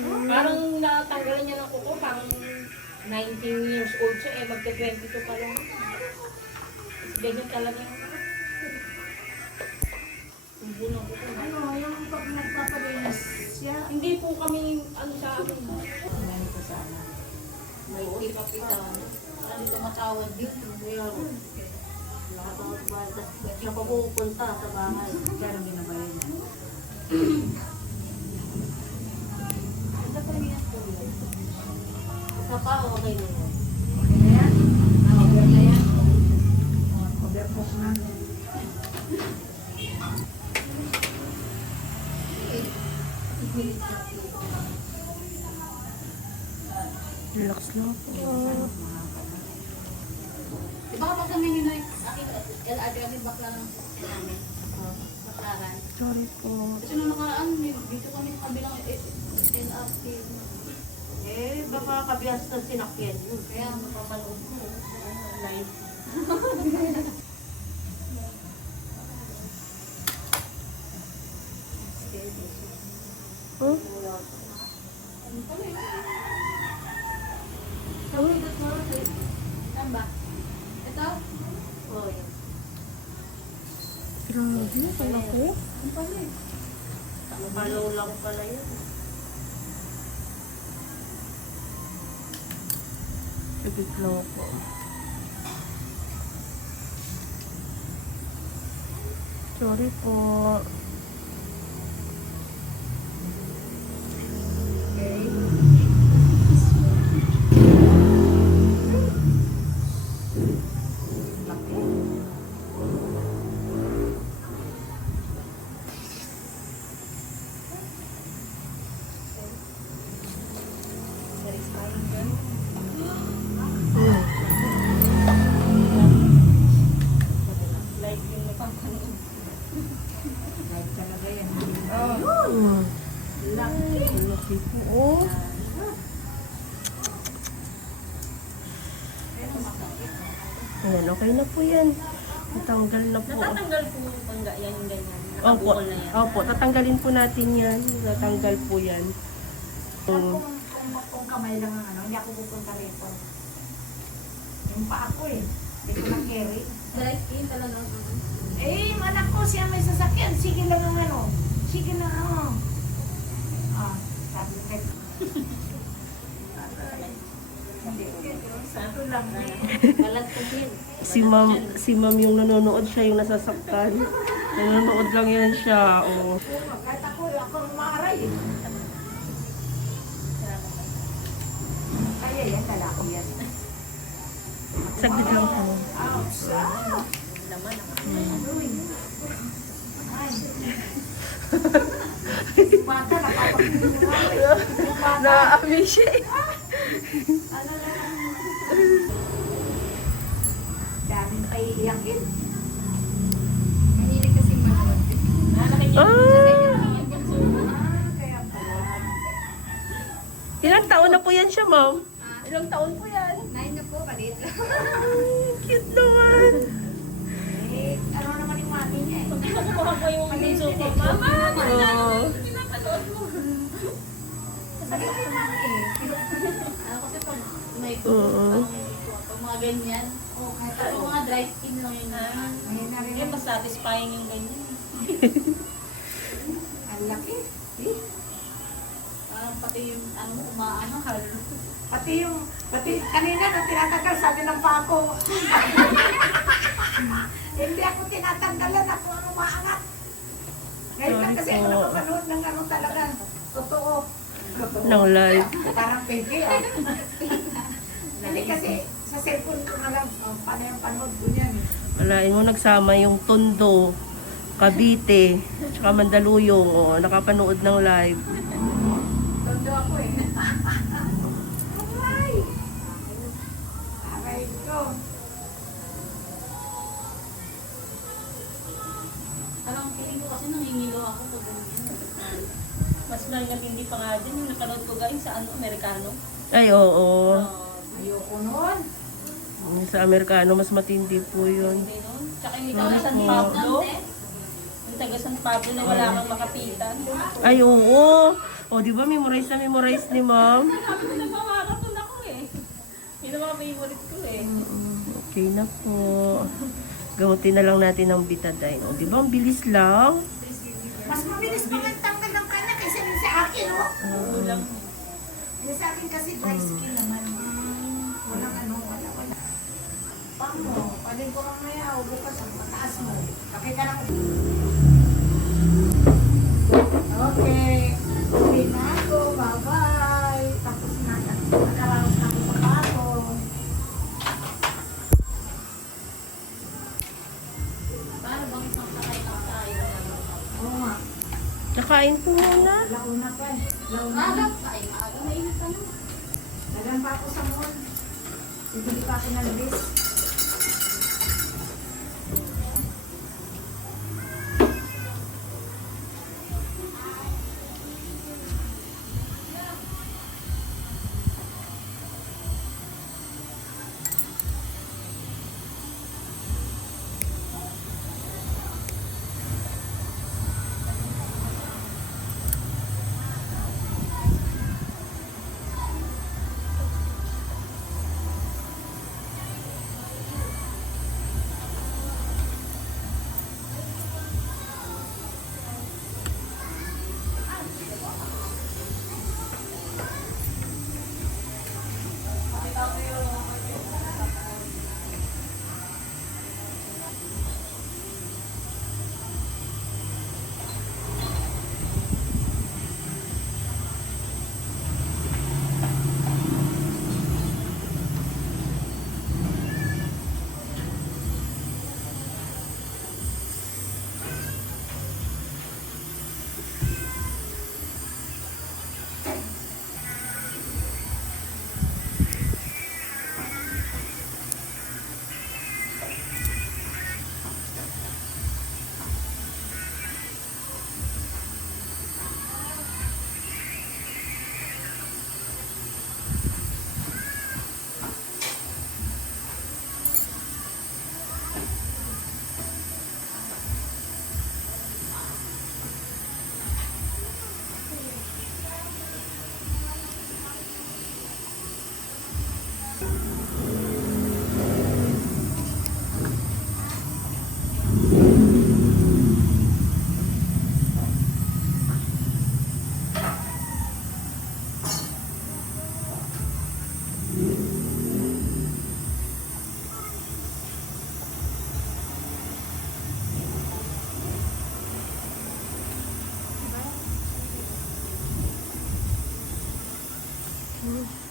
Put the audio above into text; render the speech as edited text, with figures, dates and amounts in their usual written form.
Parang natanggalan niya ng kuko, pang 19 years old siya eh, magka-22 pa lang. Ganyan talaga yung tubo ng kuko. Ano, yung pag nagpapalinis siya, Hindi po kami, ano sa akin, ganito sana. may tip-tipan. Ano tumatawad yun? Ngayon, nakatawad ba? Siya pa pupunta sa bahay. Pero ginabayan niya. Ito pa niya po yun. Isa pa, okay na yun. Okay na yan? Okay na yan? Overcook na. Relax lang po. Diba kapag kami ninoy, ate kami bakla ng namin. Baklaran. Sorry po. Kasi nung nakaraan, dito kami sa kabilang LRT. Baka kabiyas na sinakyan yun. Kaya mapapanood ko. Live. Huh? Saan ba? Ito? Oh, yun. Grabe, ang laki. Ang pala eh. Palaw lang pala yun. Sagit lang po. Sorry po. Live yung napapanood. Live talaga yan. Mm. Laki po. Oh. Ayan, okay na po yan. Natanggal na po. Natatanggal po yung pangga yan, yung ganyan. Opo, Nakabukol na yan. opo, tatanggalin po natin yan. Natanggal po yan. Kung kamay lang ang ano, hindi ako pupunta rito. Yung pa ako eh. Hindi ko na carry. Dry skin talaga. Eh, yung anak ko siya may sasakyan. Sige lang ang ano. Sige lang ang sabi ko kay Sato lang. Kalagpagin. Si ma'am yung nanonood, siya yung nasasaktan. Nanonood lang yan siya. Oh. kahit ako maaray eh. Kaya yan, kala ko yan. Saglit lang po. Ouch! Laman ako. Ay. Bata, napapagpapagpapag. Na-amaze siya eh. Ano lang. Daming paiiyakin. Mahilig kasi manood. Kaya pala. Ilang taon na po yan siya, ma'am? Ilang taon po yan? 9 na po, maliit lang. Cute naman. Eh, ano naman yung mami niya eh. Kukuha ko yung bunso ko. Mama! Oh. Pinapanood mo. Sabi ko yung mami eh. Ano kasi pag may Oo. pag mga ganyan, Oh, kahit pag ako. mga dry skin lang yun. Ayun na rin. Kaya mas satisfying yung ganyan. Ang laki. Eh, Parang pati yung ano mo, umaangal. Pati kanina nang tinatanggal, sabi ng pako. Hindi ako tinatanggalan, ako ang umaangat. Ngayon lang kasi ako nakapanood ng ano talaga. Totoo. Ng live. Parang peke ah. Hindi kasi sa cellphone ko na lang, paano yung panood ko niyan. Walain mo, nagsama yung Tondo, Cavite, tsaka Mandaluyong. Oh, nakapanood ng live. Tondo ako eh. Aray! Aray ko. Parang feeling ko kasi nangingilo ako pag ganyan. Mas hindi pa nga din yung napanood ko guys sa ano, Amerikano. Ay, oo. Ayoko nun. Sa Amerikano, mas matindi po yun. Hindi nun. Tsaka yung ikaw na San Pablo. Yung taga San Pablo na wala kang makapitan. Ay, oo. O, di ba, memorize na memorize ni ma'am? Sabi ko nagmamarathon ako eh. Yun ang mga favorite ko eh. Okay na po. Gamutin na lang natin ang betadine. O, di ba, ang bilis lang? Mas mabilis pa magtanggal ng kanya kaysa yung sa akin, oh. Ulam. Yung sa akin kasi dry skin naman. Walang ano, wala. Pang mo, paling ko mamaya, o bukas ang mataas mo. Kapit ka lang. Okay. Okay na ako, bye-bye. Tapos na, nakaraos na ako sa kato. Paano bang isang sakay-sakay? Oo nga. Nakain po muna. Launa pa eh. Launa. Ay, maaga mainit pa naman. Nagan pa ako sa mall. Bibili pa ako ng bis. Hmm.